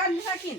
Kan sakin.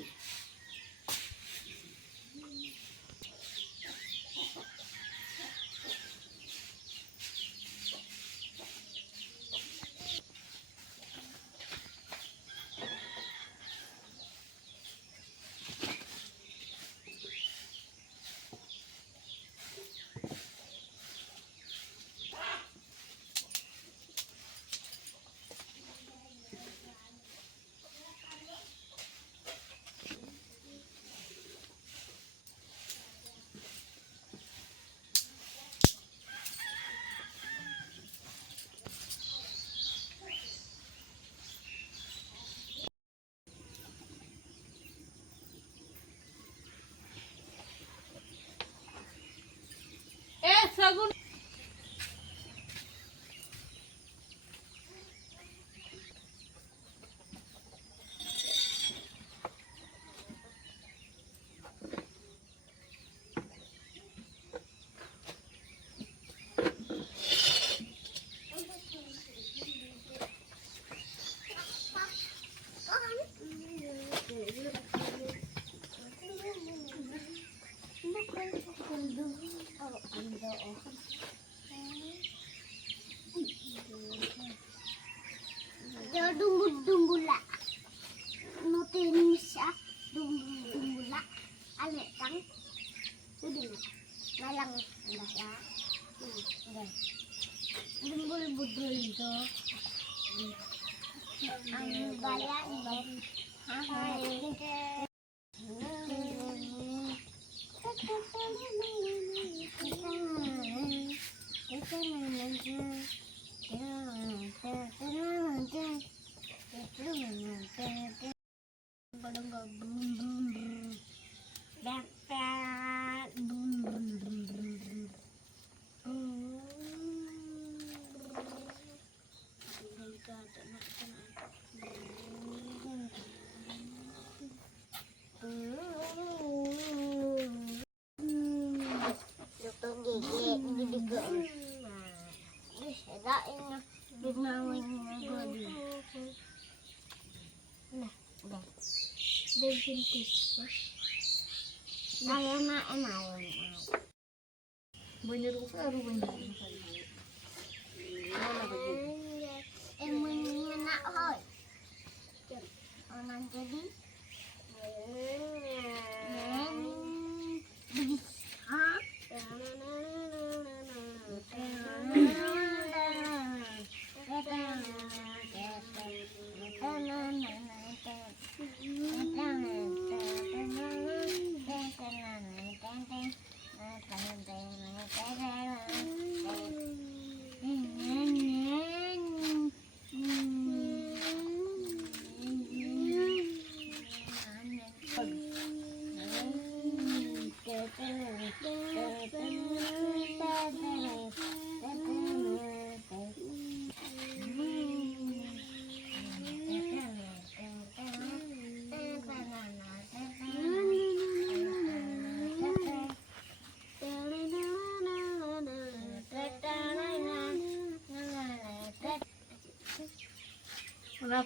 Sagun. Dumbula Nutinsa dumbula aletang tudin malang bala dumbul budul do ang bayan Banyak rupa banyak. em mình nạo thôi ăn jadi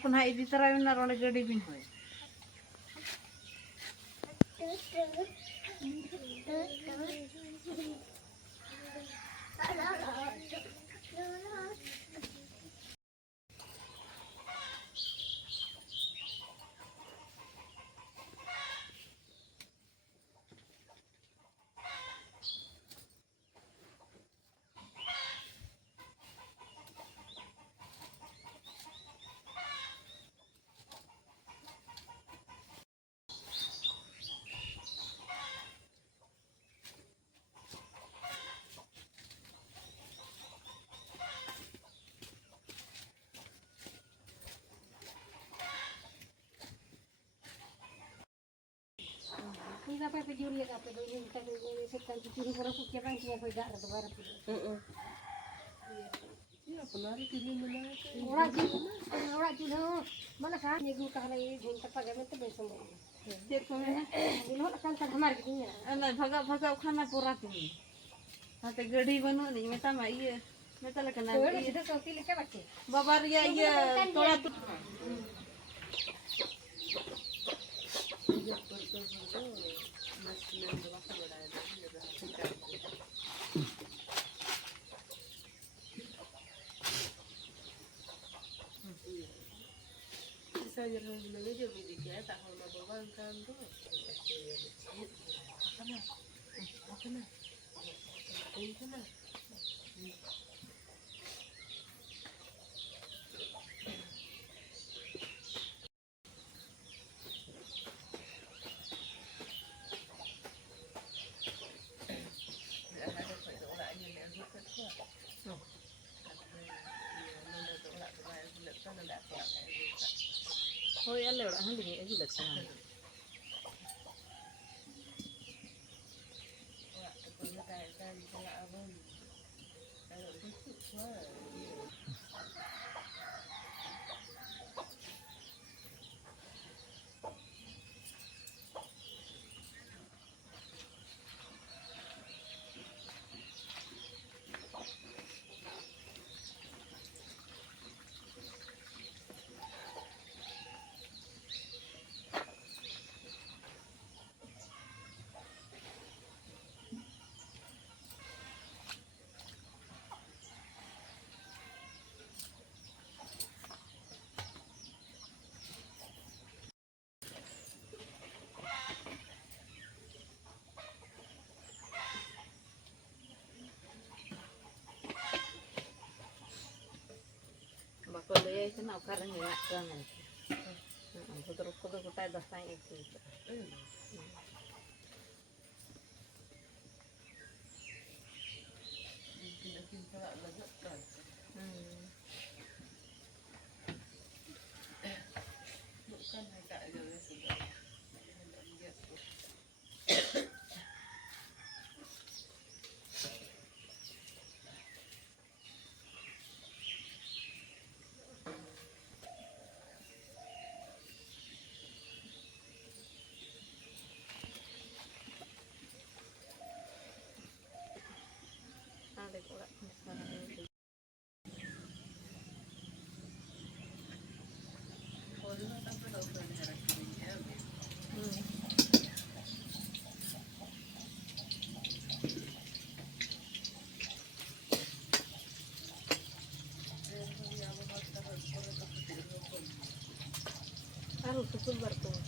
पुन्हा इथे तर नारळ गडी बिन होय. sampai pejuri ya apa dulu kita dulu sekan curi orang putih kan cuma pegang atau barang itu. Iya benar ini benar. Orang juga mana kan ya gue kalau ini jengkel pakai itu besok. Cek kemana? Dulu akan kamar gitu ya. Anak भागा खाना पूरा तुम हाथे गड़ी बनो नहीं मैं तमा ये मैं तला कना Dulu sudah kau pilih ke baca. बाबा रिया ये थोड़ा तो Saya jangan bilang aja video kayak tak kalau mau bawa kan tuh. Mana? thôi ăn lẩu đã hắn bị cái gì lật sao bakal dia itu nak karang ni nak kan terus kita dah sayang itu ada pula harus betul bertemu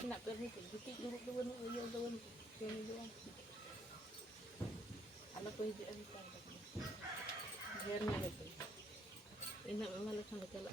nak pergi ke bukit duduk dulu ini doang anak ko hindi ang tanda biar na ito ina malas na kala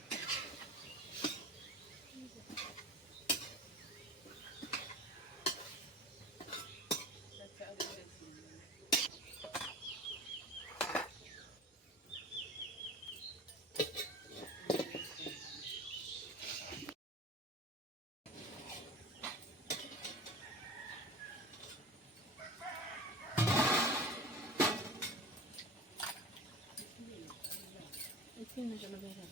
sini na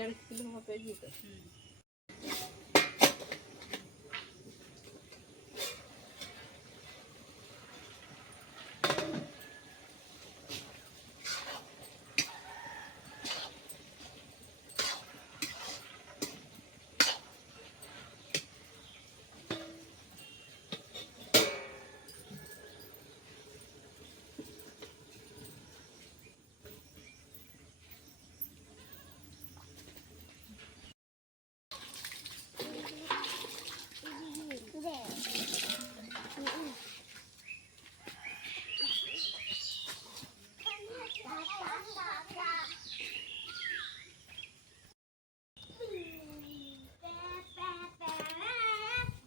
40 kilo apa juga.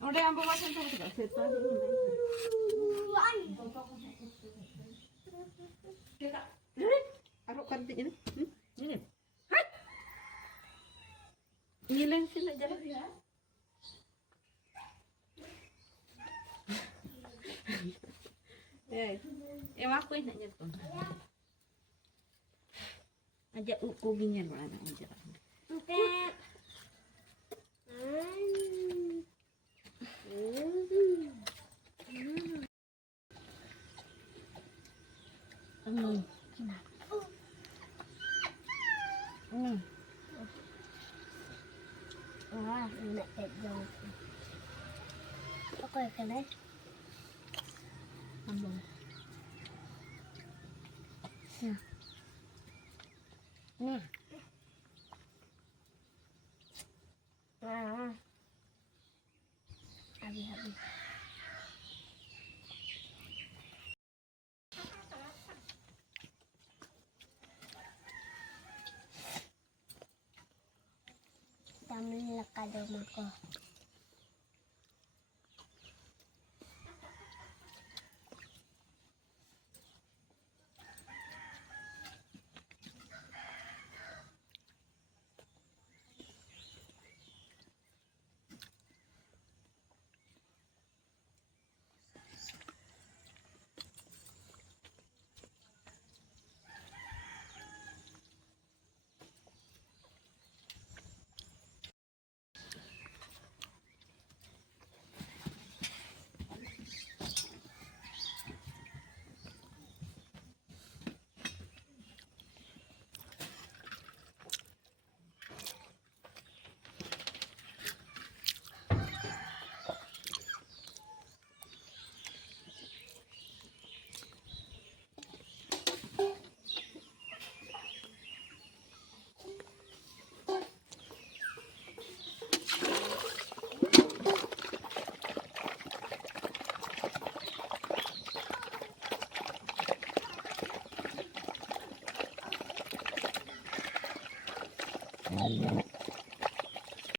Udah ambil makan tuh juga setan ini. Kita, aruk kantin ini. Ini. Hai. Ngiling sini jalan ya. Aku nak nyetok. Ajak ubinya mana aja. Oke. Wah, enak banget. Oke, kan ya? Ambon. Nah. Nah. Nah. Habis. Tamin lakado mako. Ayo.